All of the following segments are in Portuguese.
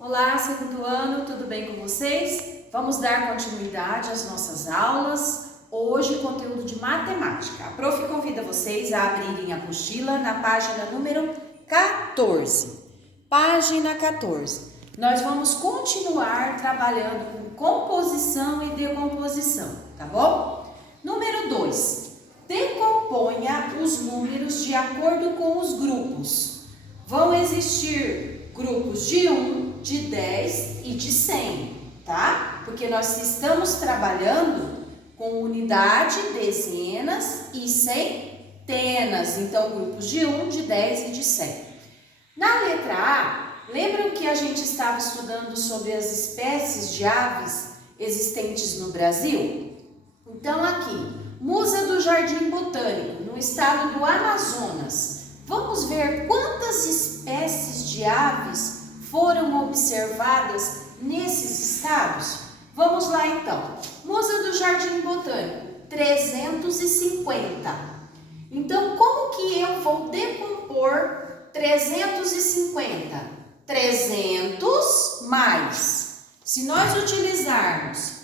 Olá, segundo ano, tudo bem com vocês? Vamos dar continuidade às nossas aulas. Hoje, conteúdo de matemática. A prof convida vocês a abrirem a apostila na página número 14. Página 14. Nós vamos continuar trabalhando com composição e decomposição, tá bom? Número 2. Decomponha os números de acordo com os grupos. Vão existir grupos de 1, de 10 e de 100, tá? Porque nós estamos trabalhando com unidade, dezenas e centenas. Então, grupos de 1, de 10 e de 100. Na letra A, lembram que a gente estava estudando sobre as espécies de aves existentes no Brasil? Então, aqui, Musa do Jardim Botânico, no estado do Amazonas. Vamos ver quantas espécies de aves foram observadas nesses estados? Vamos lá então. Musa do Jardim Botânico, 350. Então, como que eu vou decompor 350? 300 mais. Se nós utilizarmos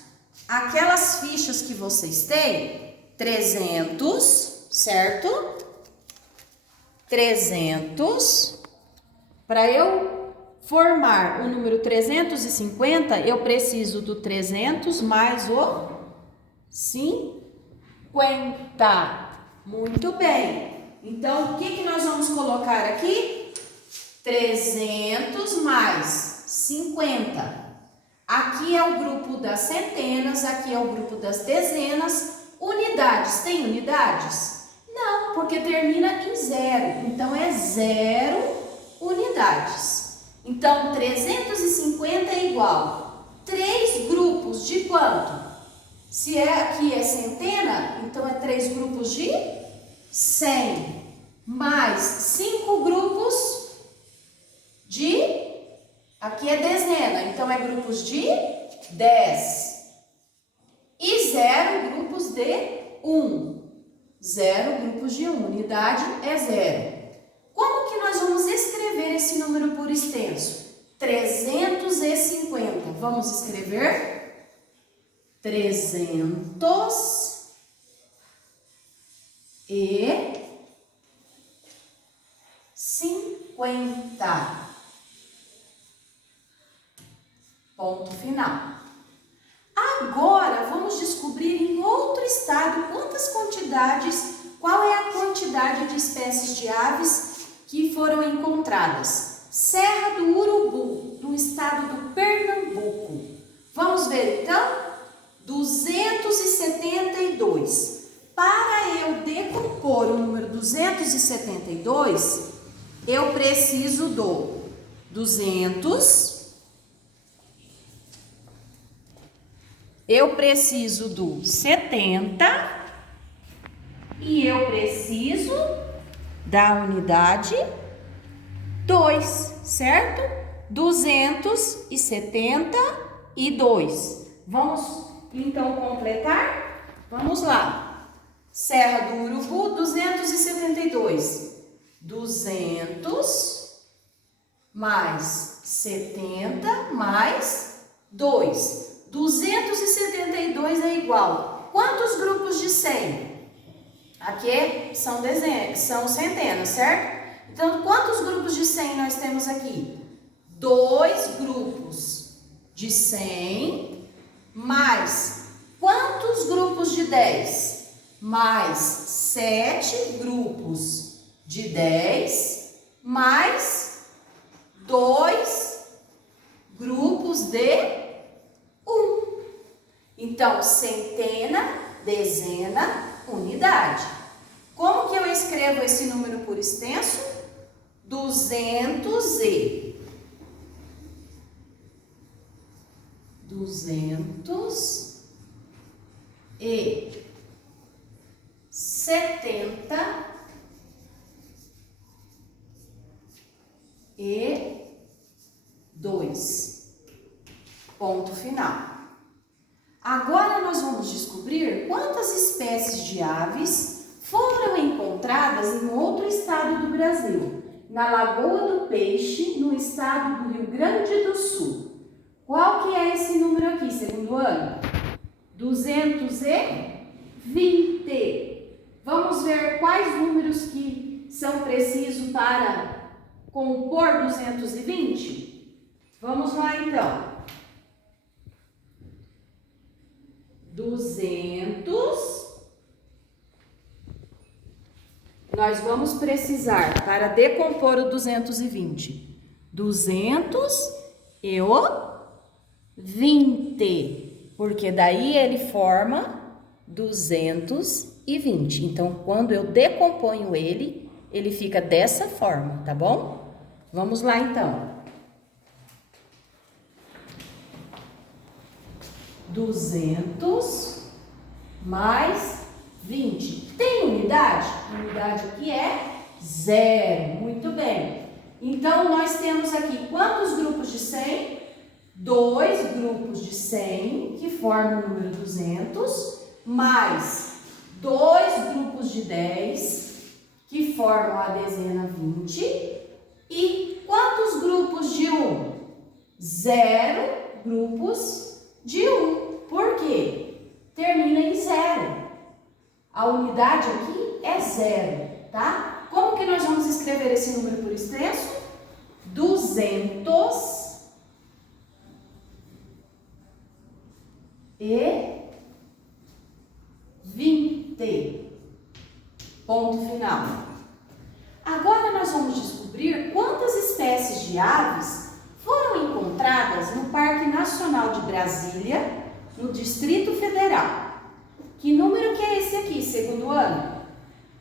aquelas fichas que vocês têm, 300, certo? 300, para eu formar o número 350, eu preciso do 300 mais o 50. Muito bem. Então, o que nós vamos colocar aqui? 300 mais 50. Aqui é o grupo das centenas, aqui é o grupo das dezenas. Unidades, tem unidades? Não, porque termina em 0, então é 0 unidades. Então, 350 é igual 3 grupos de quanto? Se aqui é centena, então é 3 grupos de 100, mais 5 grupos de, aqui é dezena, então é grupos de 10. E 0 grupos de 1. 0 grupos de 1, unidade é 0. Como que nós vamos escrever esse número por extenso? 350. Vamos escrever 350. Ponto final. Agora, vamos descobrir em outro estado qual é a quantidade de espécies de aves que foram encontradas. Serra do Urubu, no estado do Pernambuco. Vamos ver então? 272. Para eu decompor o número 272, eu preciso do 200. Eu preciso do 70 e eu preciso da unidade 2, certo? 272. Vamos então completar? Vamos lá. Serra do Urubu, 272. 200 mais 70 mais 2. 272 é igual. Quantos grupos de 100? Aqui são centenas, certo? Então, quantos grupos de 100 nós temos aqui? 2 grupos de 100, mais quantos grupos de 10? Mais 7 grupos de 10, mais 2 grupos de 1. Então, centena, dezena, unidade. Como que eu escrevo esse número por extenso? 270. Ponto final. Agora nós vamos descobrir quantas espécies de aves foram encontradas em outro estado do Brasil. na Lagoa do Peixe, no estado do Rio Grande do Sul. Qual que é esse número aqui, segundo ano? 220. Vamos ver quais números que são precisos para compor 220? Vamos lá, então. 200. Nós vamos precisar, para decompor o 220, 220, porque daí ele forma 220. Então, quando eu decomponho ele, ele fica dessa forma, tá bom? Vamos lá, então. 200 mais 20. Tem unidade? A unidade aqui é 0. Muito bem. Então, nós temos aqui quantos grupos de 100? 2 grupos de 100, que formam o número 200, mais 2 grupos de 10, que formam a dezena 20. E quantos grupos de 1? 0 grupos de 1. Por quê? Termina em 0. A unidade aqui é 0, tá? Como que nós vamos escrever esse número por extenso? 220. Ponto final. Agora nós vamos descobrir quantas espécies de aves foram encontradas no Parque Nacional de Brasília, no Distrito Federal. Que número que é esse aqui, segundo ano?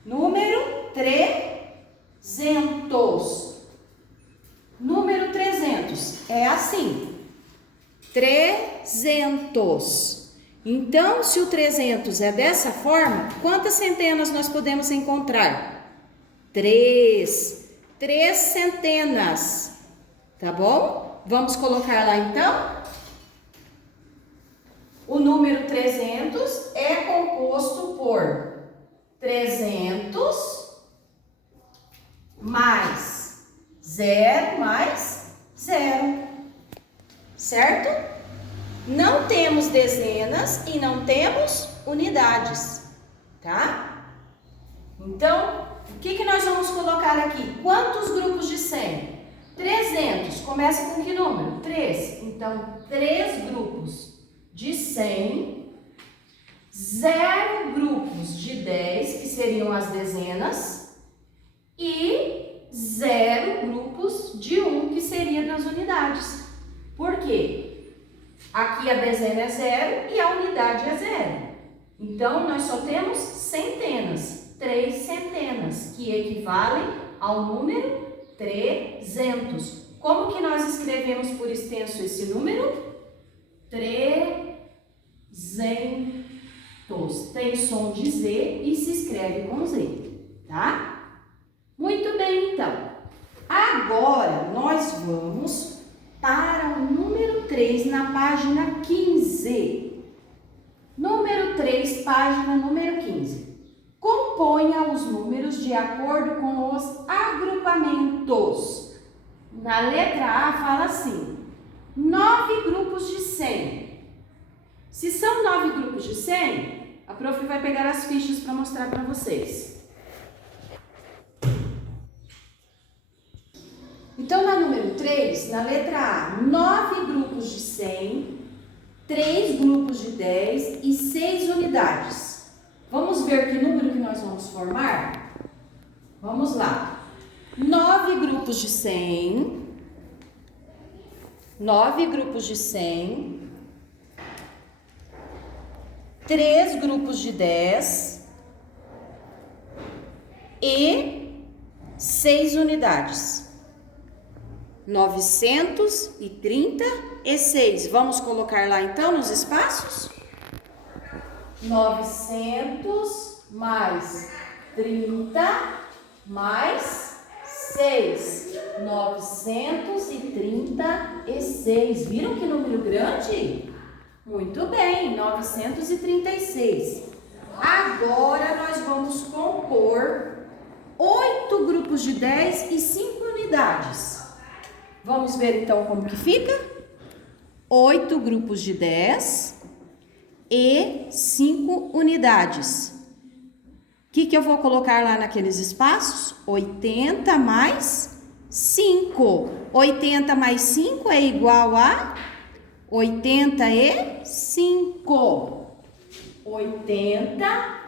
Número 300. Número 300 é assim. 300. Então, se o 300 é dessa forma, quantas centenas nós podemos encontrar? 3. 3 centenas. Tá bom? Vamos colocar lá então? O número 300 é composto por 300 mais 0 mais 0, certo? Não temos dezenas e não temos unidades, tá? Então, o que nós vamos colocar aqui? Quantos grupos de 100? 300. Começa com que número? 3. Então, 3 grupos de 100, 0 grupos de 10, que seriam as dezenas, e 0 grupos de 1, que seria das unidades. Por quê? Aqui a dezena é 0 e a unidade é 0. Então, nós só temos centenas, 3 centenas, que equivalem ao número 300. Como que nós escrevemos por extenso esse número? 300. Tem som de Z e se escreve com Z, tá? Muito bem, então. Agora, nós vamos para o número 3 na página 15. Número 3, página número 15. Componha os números de acordo com os agrupamentos. Na letra A fala assim: 9 grupos de 100. Se são 9 grupos de 100, a prof vai pegar as fichas para mostrar para vocês. Então, na número 3, na letra A, 9 grupos de 100, 3 grupos de 10 e 6 unidades. Vamos ver que número que nós vamos formar? Vamos lá. 9 grupos de 100, 9 grupos de 100, 3 grupos de 10 e 6 unidades. 936. Vamos colocar lá então nos espaços? 900 mais 30 mais 6. 936. Viram que número grande? Muito bem, 936. Agora nós vamos compor 8 grupos de 10 e 5 unidades. Vamos ver então como que fica? 8 grupos de 10 e 5 unidades. O que eu vou colocar lá naqueles espaços? 80 mais 5. 80 mais 5 é igual a 85. 80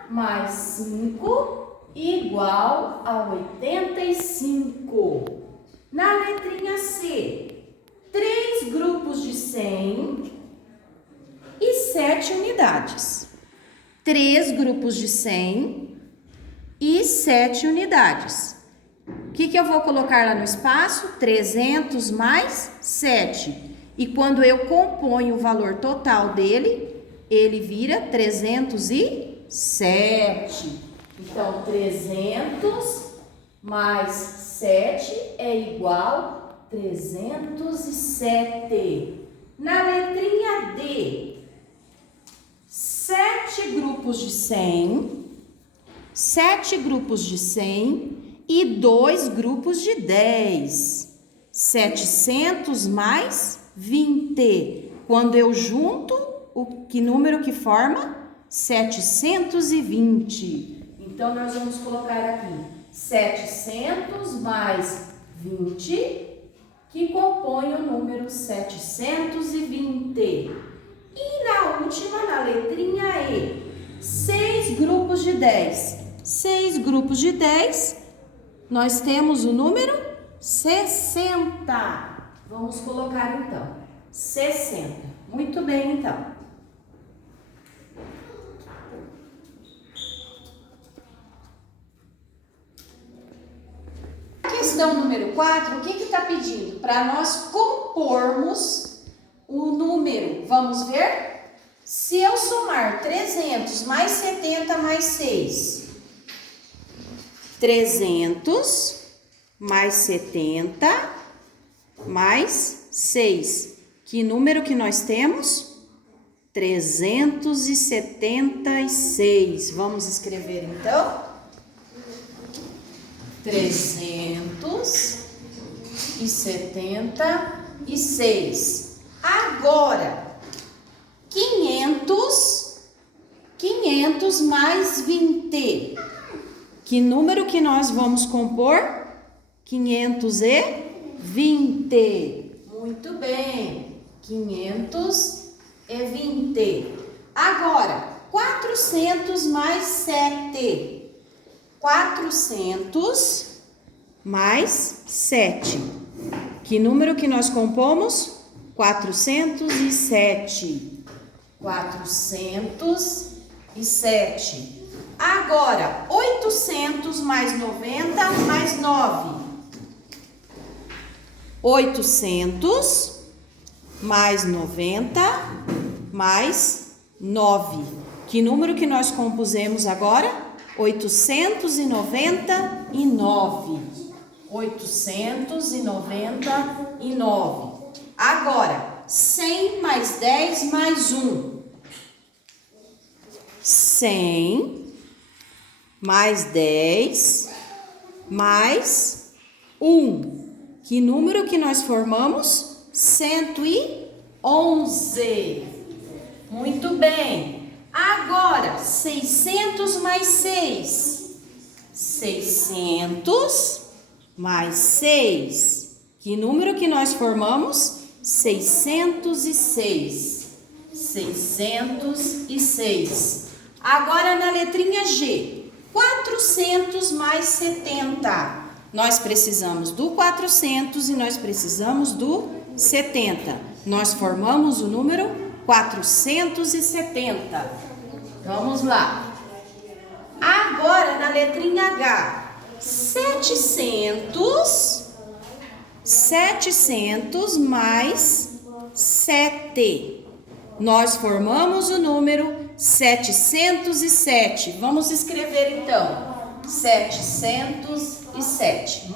mais 5 igual a 85. Na letrinha C, 3 grupos de 100 e 7 unidades. 3 grupos de 100 e 7 unidades. O que eu vou colocar lá no espaço? 300 mais 7. E quando eu componho o valor total dele, ele vira 307. Então, 300 mais 7 é igual a 307. Na letrinha D, 7 grupos de 100, 7 grupos de 100 e 2 grupos de 10. 700 mais 20. Quando eu junto, que número que forma? 720. Então, nós vamos colocar aqui 700 mais 20, que compõe o número 720. E na última, na letrinha E, 6 grupos de 10. 6 grupos de 10, nós temos o número 60. Vamos colocar então 60. Muito bem, então. Questão número 4, o que está pedindo? Para nós compormos o número. Vamos ver? Se eu somar 300 mais 70 mais 6, 300 mais 70 mais 6. Que número que nós temos? 376. Vamos escrever então. 376. Agora, 500 mais 20. Que número que nós vamos compor? 520. Muito bem. 520. Agora, 400 mais 7. 400 mais 7. Que número que nós compomos? 407. 407. Agora, 800 mais 90 mais 9. 800 mais 90 mais 9. Que número que nós compusemos agora? 899. 899. Agora, 100 mais 10 mais 1. 100 mais 10 mais 1. Que número que nós formamos? 111. Muito bem. Agora, 600 mais 6. 600 mais 6. Que número que nós formamos? 606. 606. Agora, na letrinha G, 400 mais 70. Nós precisamos do 400 e nós precisamos do 70. Nós formamos o número 470. Vamos lá. Agora, na letrinha H, 700 mais 7. Nós formamos o número 707. Vamos escrever então. 707.